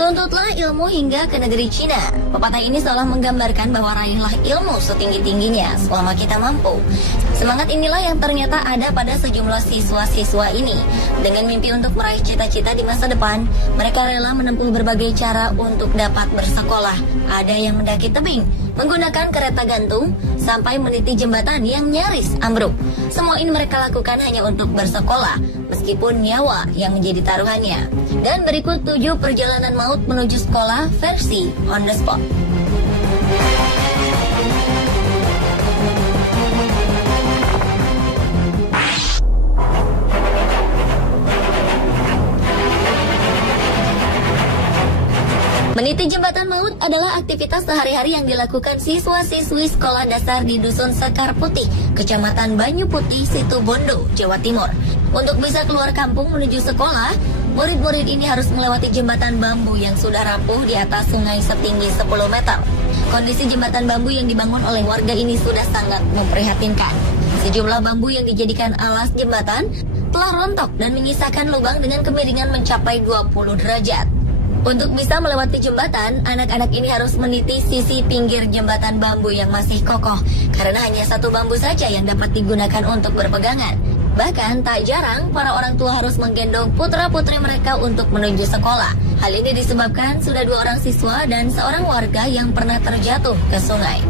Tuntutlah ilmu hingga ke negeri Cina. Pepatah ini seolah menggambarkan bahwa raihlah ilmu setinggi-tingginya selama kita mampu. Semangat inilah yang ternyata ada pada sejumlah siswa-siswa ini. Dengan mimpi untuk meraih cita-cita di masa depan, mereka rela menempuh berbagai cara untuk dapat bersekolah. Ada yang mendaki tebing, menggunakan kereta gantung, sampai meniti jembatan yang nyaris ambruk. Semua ini mereka lakukan hanya untuk bersekolah, meskipun nyawa yang menjadi taruhannya. Dan berikut 7 perjalanan maut menuju sekolah versi on the spot. Meniti jembatan maut adalah aktivitas sehari-hari yang dilakukan siswa-siswi sekolah dasar di Dusun Sekar Putih, Kecamatan Banyu Putih, Situbondo, Jawa Timur. Untuk bisa keluar kampung menuju sekolah, murid-murid ini harus melewati jembatan bambu yang sudah rapuh di atas sungai setinggi 10 meter. Kondisi jembatan bambu yang dibangun oleh warga ini sudah sangat memprihatinkan. Sejumlah bambu yang dijadikan alas jembatan telah rontok dan menyisakan lubang dengan kemiringan mencapai 20 derajat. Untuk bisa melewati jembatan, anak-anak ini harus meniti sisi pinggir jembatan bambu yang masih kokoh, karena hanya satu bambu saja yang dapat digunakan untuk berpegangan. Bahkan tak jarang para orang tua harus menggendong putra-putri mereka untuk menuju sekolah. Hal ini disebabkan sudah 2 orang siswa dan seorang warga yang pernah terjatuh ke sungai.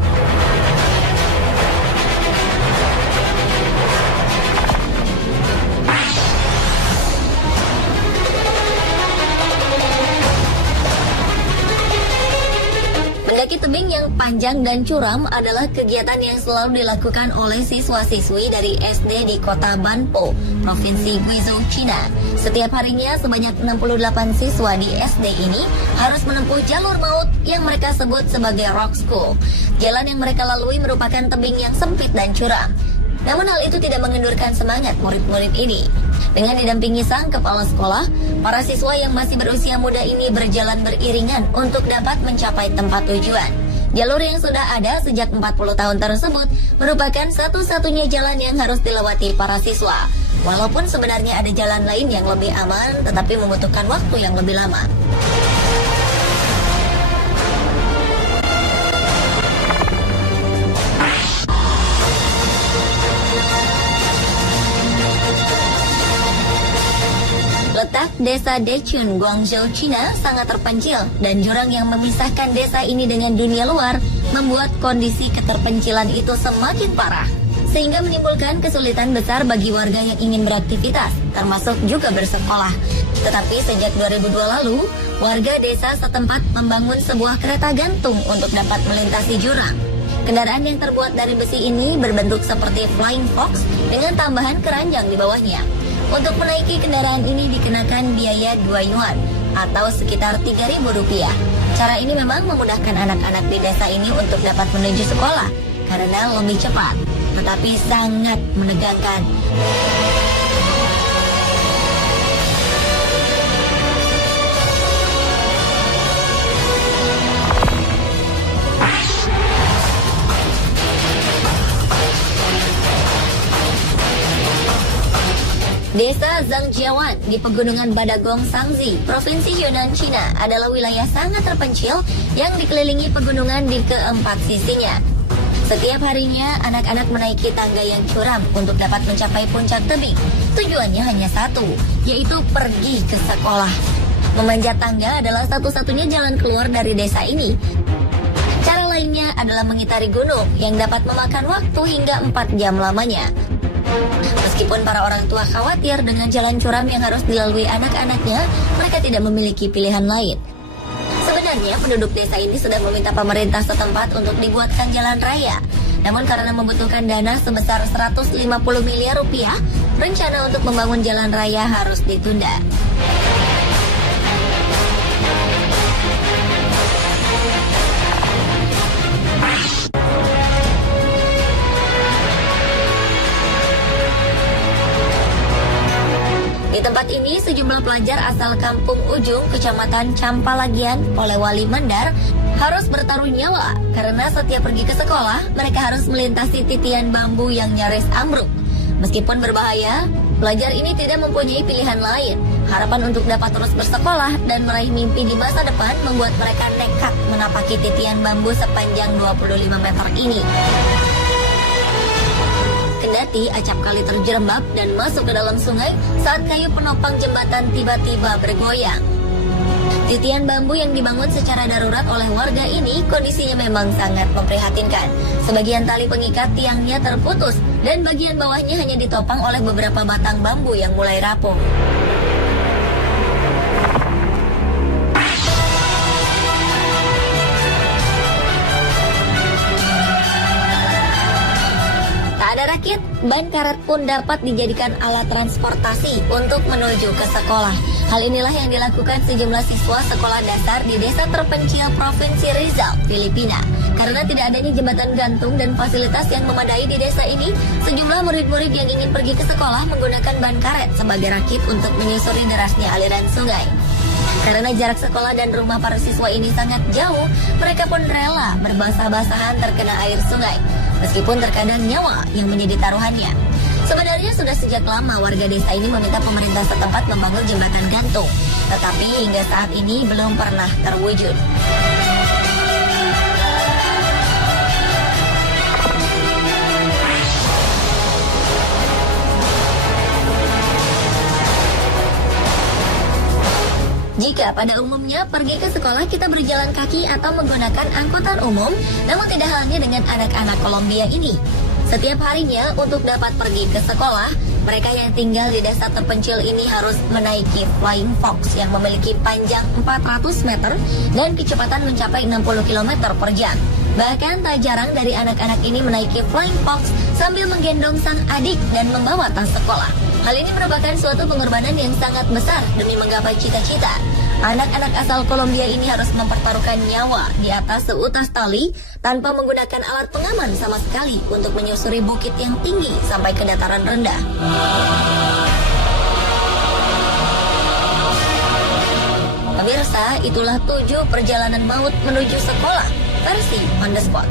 Mendaki tebing yang panjang dan curam adalah kegiatan yang selalu dilakukan oleh siswa-siswi dari SD di kota Banpo, Provinsi Guizhou, Cina. Setiap harinya sebanyak 68 siswa di SD ini harus menempuh jalur maut yang mereka sebut sebagai rock school. Jalan yang mereka lalui merupakan tebing yang sempit dan curam. Namun hal itu tidak mengendurkan semangat murid-murid ini. Dengan didampingi sang kepala sekolah, para siswa yang masih berusia muda ini berjalan beriringan untuk dapat mencapai tempat tujuan. Jalur yang sudah ada sejak 40 tahun tersebut merupakan satu-satunya jalan yang harus dilewati para siswa. Walaupun sebenarnya ada jalan lain yang lebih aman, tetapi membutuhkan waktu yang lebih lama. Letak desa Dechun, Guangzhou, Cina sangat terpencil dan jurang yang memisahkan desa ini dengan dunia luar membuat kondisi keterpencilan itu semakin parah, sehingga menimbulkan kesulitan besar bagi warga yang ingin beraktivitas, termasuk juga bersekolah. Tetapi sejak 2002 lalu, warga desa setempat membangun sebuah kereta gantung untuk dapat melintasi jurang. Kendaraan yang terbuat dari besi ini berbentuk seperti Flying Fox dengan tambahan keranjang di bawahnya. Untuk menaiki kendaraan ini dikenakan biaya 2 yuan atau sekitar Rp3.000. Cara ini memang memudahkan anak-anak di desa ini untuk dapat menuju sekolah karena lebih cepat, tetapi sangat menegangkan. Desa Zhangjiawan di pegunungan Badagong Sangzi, Provinsi Yunnan, Cina adalah wilayah sangat terpencil yang dikelilingi pegunungan di keempat sisinya. Setiap harinya, anak-anak menaiki tangga yang curam untuk dapat mencapai puncak tebing. Tujuannya hanya satu, yaitu pergi ke sekolah. Memanjat tangga adalah satu-satunya jalan keluar dari desa ini. Cara lainnya adalah mengitari gunung yang dapat memakan waktu hingga 4 jam lamanya. Meskipun para orang tua khawatir dengan jalan curam yang harus dilalui anak-anaknya, mereka tidak memiliki pilihan lain. Sebenarnya penduduk desa ini sudah meminta pemerintah setempat untuk dibuatkan jalan raya. Namun karena membutuhkan dana sebesar 150 miliar rupiah, rencana untuk membangun jalan raya harus ditunda. Di tempat ini, sejumlah pelajar asal Kampung Ujung, Kecamatan Campalagian, Polewali Mandar, harus bertaruh nyawa karena setiap pergi ke sekolah, mereka harus melintasi titian bambu yang nyaris ambruk. Meskipun berbahaya, pelajar ini tidak mempunyai pilihan lain, Harapan untuk dapat terus bersekolah dan meraih mimpi di masa depan membuat mereka nekat menapaki titian bambu sepanjang 25 meter ini. Kendati acap kali terjerembab dan masuk ke dalam sungai saat kayu penopang jembatan tiba-tiba bergoyang. Titian bambu yang dibangun secara darurat oleh warga ini kondisinya memang sangat memprihatinkan. Sebagian tali pengikat tiangnya terputus dan bagian bawahnya hanya ditopang oleh beberapa batang bambu yang mulai rapuh. Tak ada rakit, ban karet pun dapat dijadikan alat transportasi untuk menuju ke sekolah. Hal inilah yang dilakukan sejumlah siswa sekolah dasar di desa terpencil Provinsi Rizal, Filipina. Karena tidak adanya jembatan gantung dan fasilitas yang memadai di desa ini, sejumlah murid-murid yang ingin pergi ke sekolah menggunakan ban karet sebagai rakit untuk menyusuri derasnya aliran sungai. Karena jarak sekolah dan rumah para siswa ini sangat jauh, mereka pun rela berbasah-basahan terkena air sungai, meskipun terkadang nyawa yang menjadi taruhannya. Sebenarnya sudah sejak lama warga desa ini meminta pemerintah setempat membangun jembatan gantung, tetapi hingga saat ini belum pernah terwujud. Jika pada umumnya pergi ke sekolah kita berjalan kaki atau menggunakan angkutan umum, namun tidak halnya dengan anak-anak Kolombia ini. Setiap harinya untuk dapat pergi ke sekolah, mereka yang tinggal di desa terpencil ini harus menaiki Flying Fox yang memiliki panjang 400 meter dan kecepatan mencapai 60 km per jam. Bahkan tak jarang dari anak-anak ini menaiki Flying Fox sambil menggendong sang adik dan membawa tas sekolah. Hal ini merupakan suatu pengorbanan yang sangat besar demi menggapai cita-cita. Anak-anak asal Kolombia ini harus mempertaruhkan nyawa di atas seutas tali tanpa menggunakan alat pengaman sama sekali untuk menyusuri bukit yang tinggi sampai ke dataran rendah. Pemirsa, itulah 7 perjalanan maut menuju sekolah versi On The Spot.